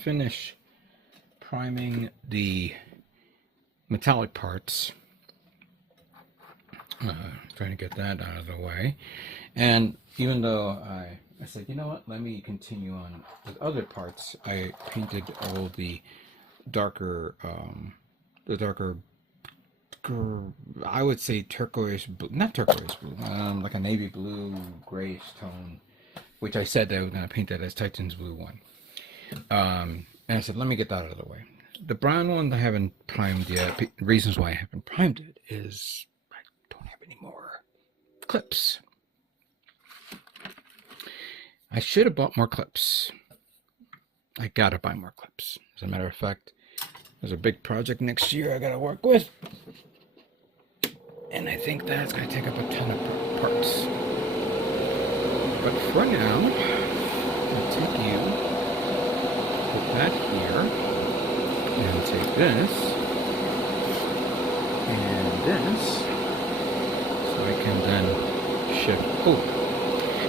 finish priming the metallic parts. Trying to get that out of the way. And even though I said, you know what, let me continue on with other parts, I painted all the darker, I would say turquoise blue, not turquoise blue, like a navy blue, grayish tone, which I said that I was going to paint that as Titan's blue one. And I said, let me get that out of the way. The brown one I haven't primed yet. Reasons why I haven't primed it is I don't have any more clips. I should have bought more clips. I gotta buy more clips. As a matter of fact, there's a big project next year I gotta work with. And I think that's gonna take up a ton of parts. But for now, I'll take you, put that here, and take this, and this, so I can then shift over.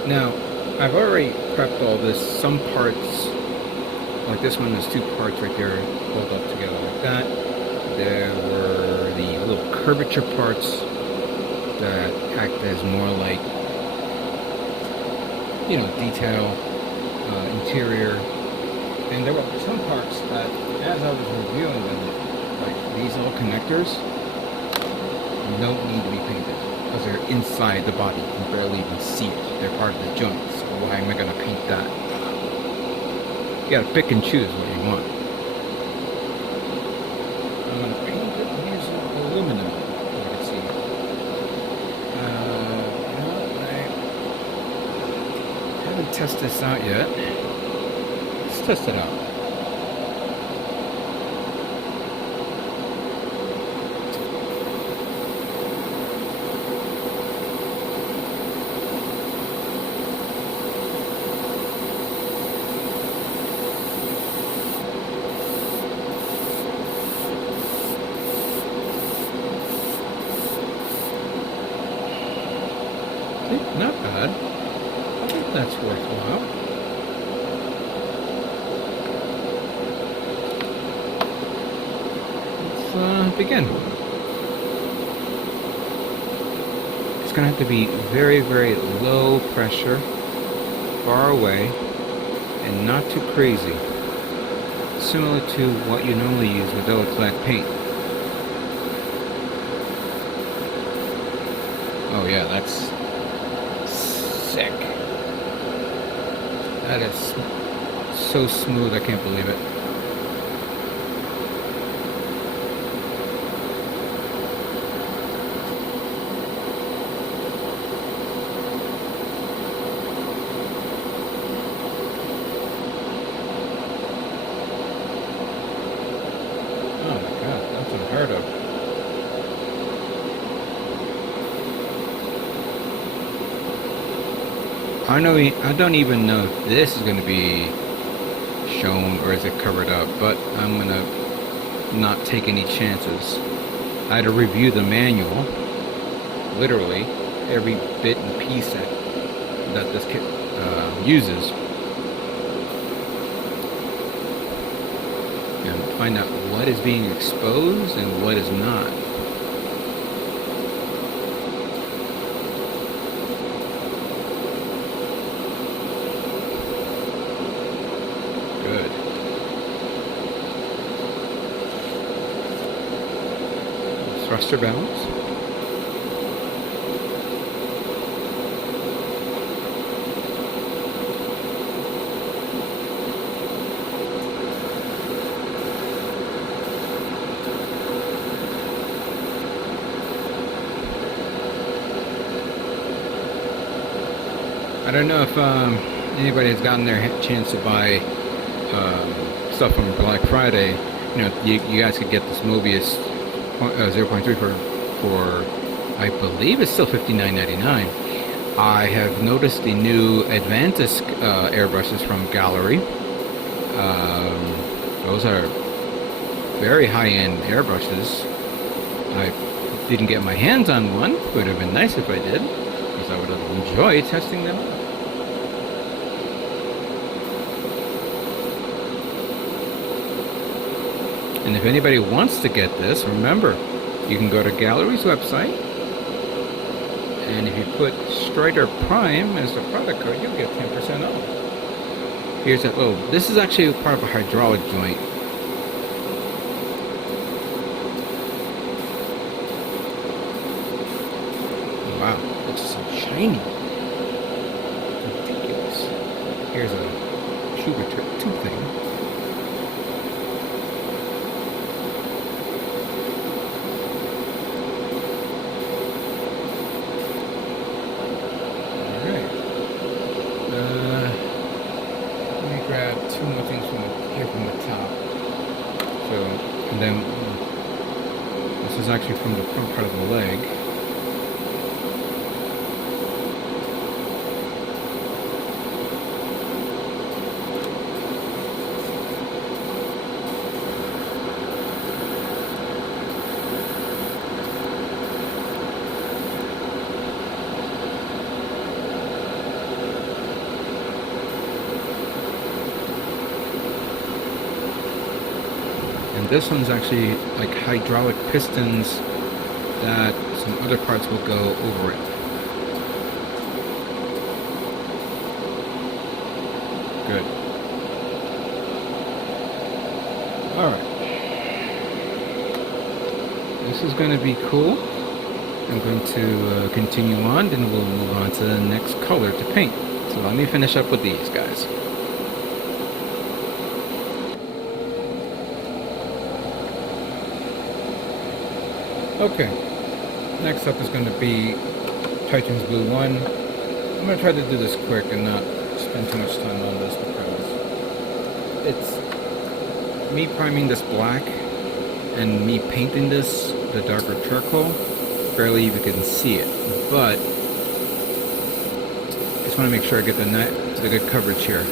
Now, I've already prepped all this. Some parts, like this one, there's two parts right there, pulled up together like that. There were the little curvature parts that act as more like, you know, detail, interior. And there were some parts that, as I was reviewing them, like these little connectors, don't need to be painted because they're inside the body. You can barely even see it. They're part of the joint. So why am I going to paint that? You got to pick and choose what you want. I'm going to paint it using aluminum. You can see. I haven't tested this out yet. Let's test it out. Not bad. I think that's worthwhile. Let's begin. It's going to have to be very, very low pressure, far away, and not too crazy. Similar to what you normally use with Alclad paint. Oh yeah, that's sick. That is so smooth, I can't believe it. Oh my god, that's unheard of. I don't even know if this is going to be shown or is it covered up, but I'm going to not take any chances. I had to review the manual, literally every bit and piece that this kit uses, and find out what is being exposed and what is not. Thruster balance. I don't know if anybody has gotten their chance to buy stuff on Black Friday. You know, you guys could get this Mobius 0.3 for I believe it's still $59.99. I have noticed the new Advantis airbrushes from Gallery. Those are very high-end airbrushes. I didn't get my hands on one. Would have been nice if I did, because I would have enjoyed testing them out. And if anybody wants to get this, remember, you can go to Gallery's website, and if you put Strider Prime as the product code, you'll get 10% off. Here's that little, this is actually part of a hydraulic joint. Wow, it's so shiny. Ridiculous. Here's a tube thing. Grab two more things here from the top. So, and then this is actually from the front part of the leg. And this one's actually like hydraulic pistons that some other parts will go over it. Good. Alright. This is going to be cool. I'm going to continue on, then we'll move on to the next color to paint. So let me finish up with these guys. Okay, next up is going to be Titan's Blue 1. I'm going to try to do this quick and not spend too much time on this because it's me priming this black and me painting this the darker charcoal. Barely even can see it, but just want to make sure I get the good coverage here.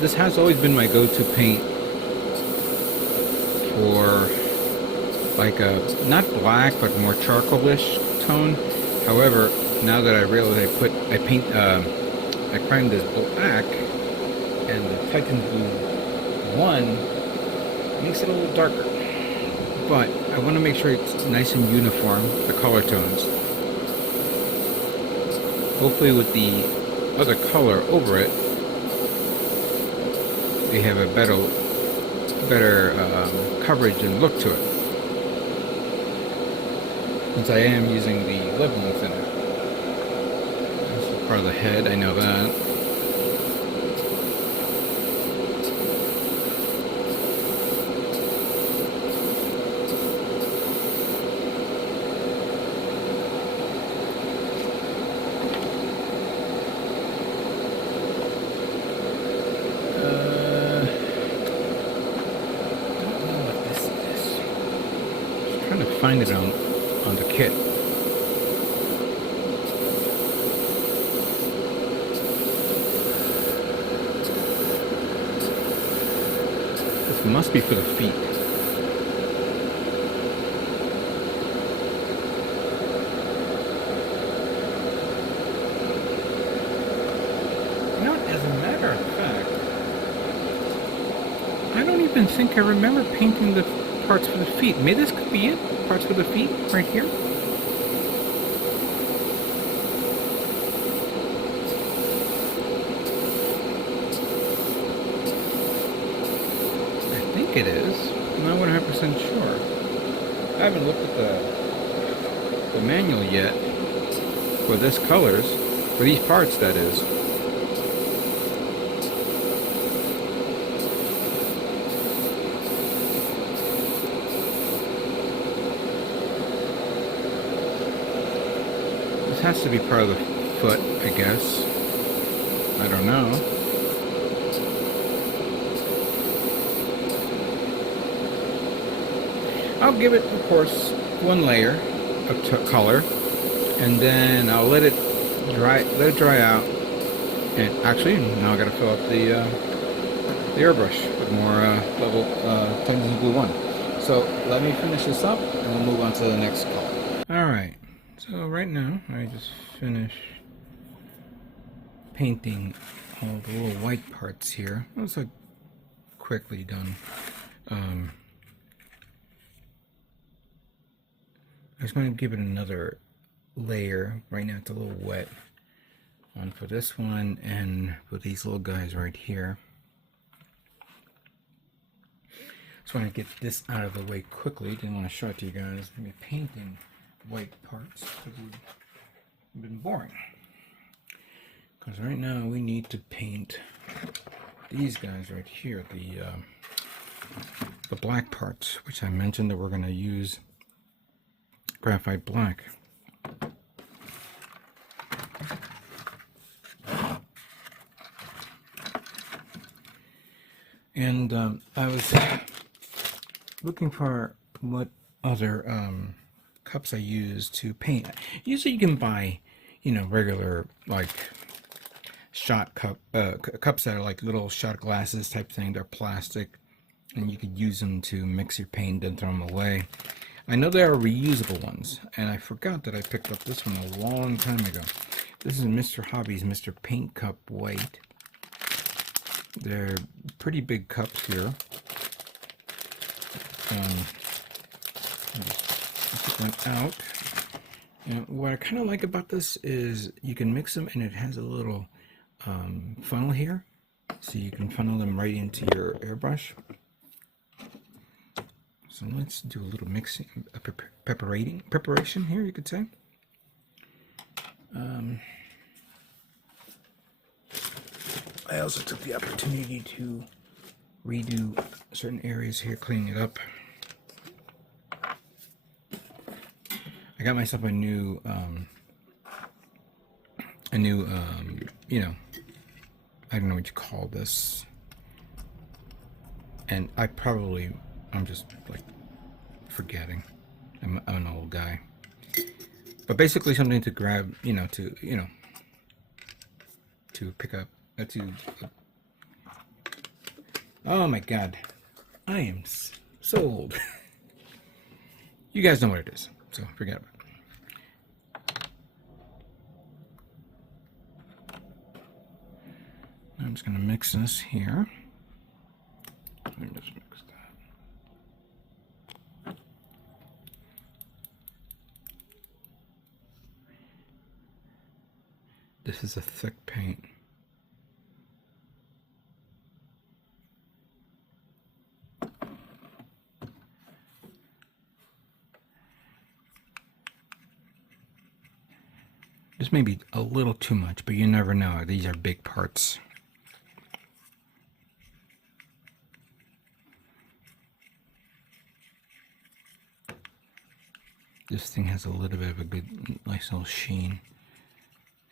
This has always been my go-to paint for like a not black but more charcoalish tone. However, now that I realize I primed this black, and the Titan Blue 1 makes it a little darker. But I want to make sure it's nice and uniform, the color tones. Hopefully with the other color over it, they have a better coverage and look to it. Since I am using the leveling thinner. This is part of the head, I know that. Find it on the kit. This must be for the feet. You know, as a matter of fact, I don't even think I remember painting the parts for the feet. Maybe this could be it. Parts for the feet, right here. I think it is. I'm not 100% sure. I haven't looked at the manual yet for this colors, for these parts that is. Has to be part of the foot, I guess. I don't know. I'll give it, of course, one layer of color, and then I'll let it dry out. And actually, now I got to fill up the airbrush with more level Technical Glue 1. So let me finish this up, and we'll move on to the next color. All right. So right now, I just finished painting all the little white parts here. It was like quickly done. I was going to give it another layer. Right now it's a little wet. One for this one and for these little guys right here. Just want to get this out of the way quickly. Didn't want to show it to you guys. I'm painting white parts because it's been boring. Because right now we need to paint these guys right here, the black parts, which I mentioned that we're going to use graphite black. And I was looking for what other cups I use to paint. Usually you can buy, you know, regular like shot cups that are like little shot glasses type thing. They're plastic, and you could use them to mix your paint and throw them away. I know there are reusable ones, and I forgot that I picked up this one a long time ago. This is Mr. Hobby's Mr. Paint Cup White. They're pretty big cups here. Put them out. And what I kind of like about this is you can mix them, and it has a little funnel here, so you can funnel them right into your airbrush. So let's do a little mixing, preparation here, you could say. I also took the opportunity to redo certain areas here, cleaning it up. I got myself a new, you know, I don't know what you call this. And I'm just like forgetting. I'm an old guy. But basically something to grab, to pick up, oh my God, I am so old. You guys know what it is, so forget about it. I'm just gonna mix this here. Let me just mix that. This is a thick paint. This may be a little too much, but you never know. These are big parts. This thing has a little bit of a good, nice little sheen.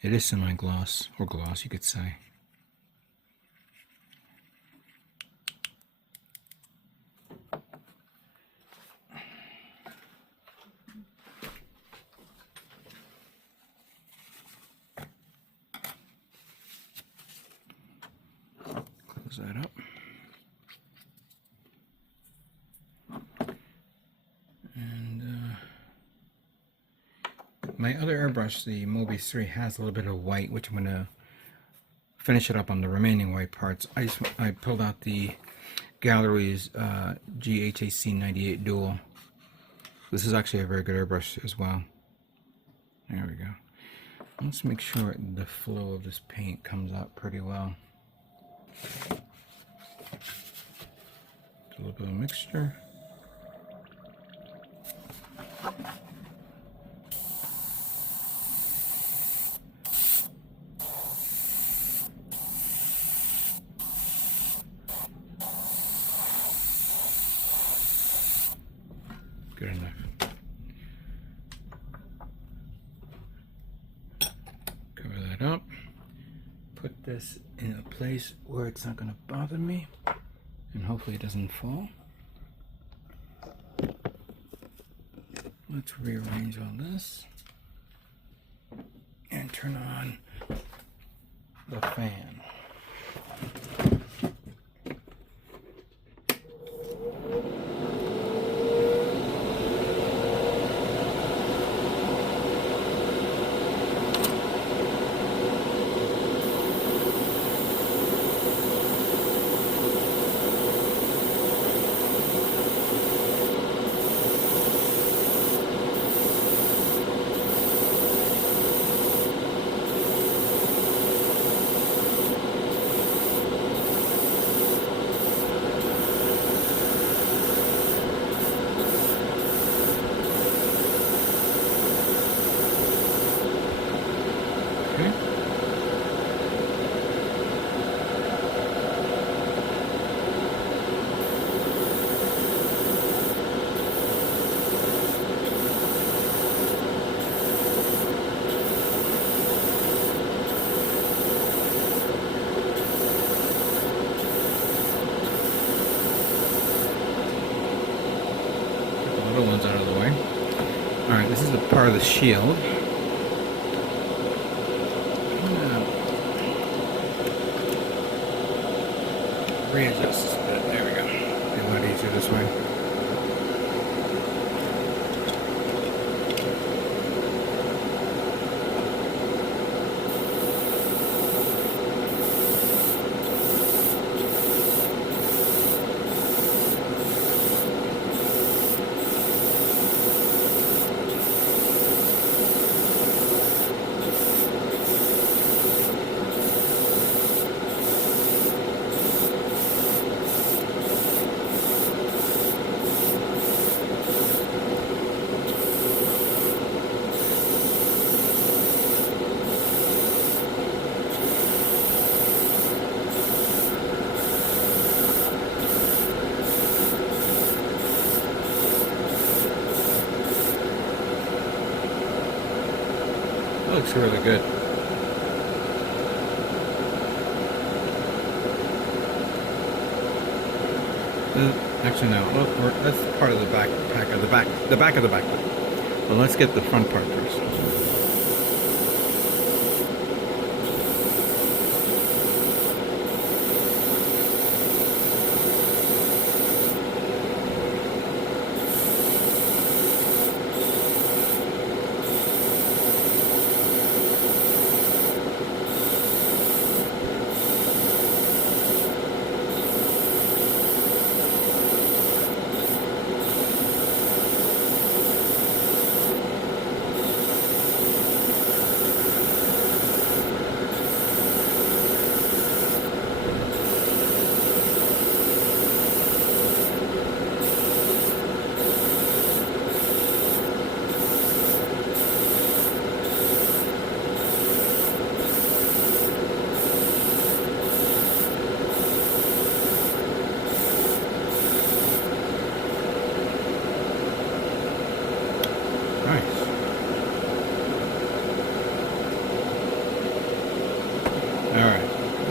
It is semi-gloss, or gloss, you could say. Close that up. My other airbrush, the Mobius 3, has a little bit of white, which I'm going to finish it up on the remaining white parts. I pulled out the Gallery's GHAC 98 Dual. This is actually a very good airbrush as well. There we go. Let's make sure the flow of this paint comes out pretty well. A little bit of mixture. Good enough. Cover that up. Put this in a place where it's not going to bother me, and hopefully it doesn't fall. let's rearrange all this and turn on the fan. Ones out of the way. Alright, this is a part of the shield. Readjust this a bit. There we go. Be a lot easier this way. Looks really good. Actually, no. That's part of the back of the back of the back. But let's get the front part first.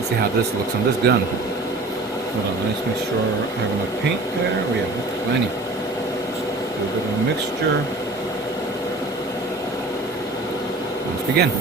See how this looks on this gun. Hold on, let's make sure I have enough paint there. We have plenty. A little bit of a mixture. Let's begin.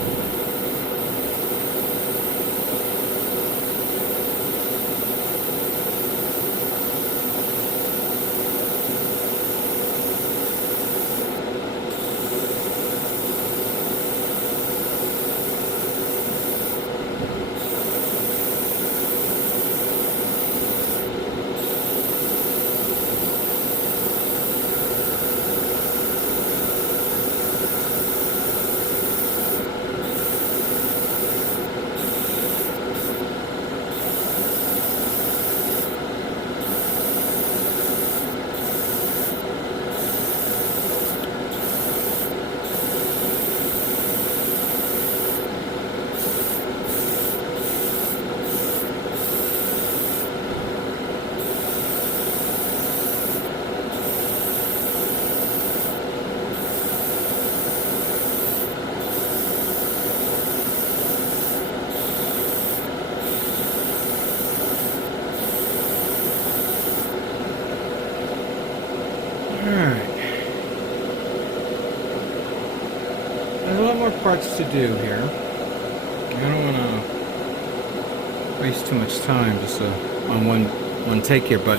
there's a lot more parts to do here. I don't want to waste too much time just on one take here, but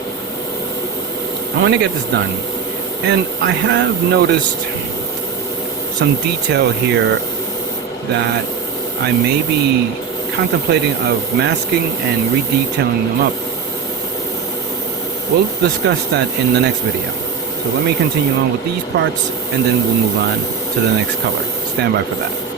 I want to get this done. And I have noticed some detail here that I may be contemplating of masking and redetailing them up. We'll discuss that in the next video. So let me continue on with these parts, and then we'll move on to the next color. Stand by for that.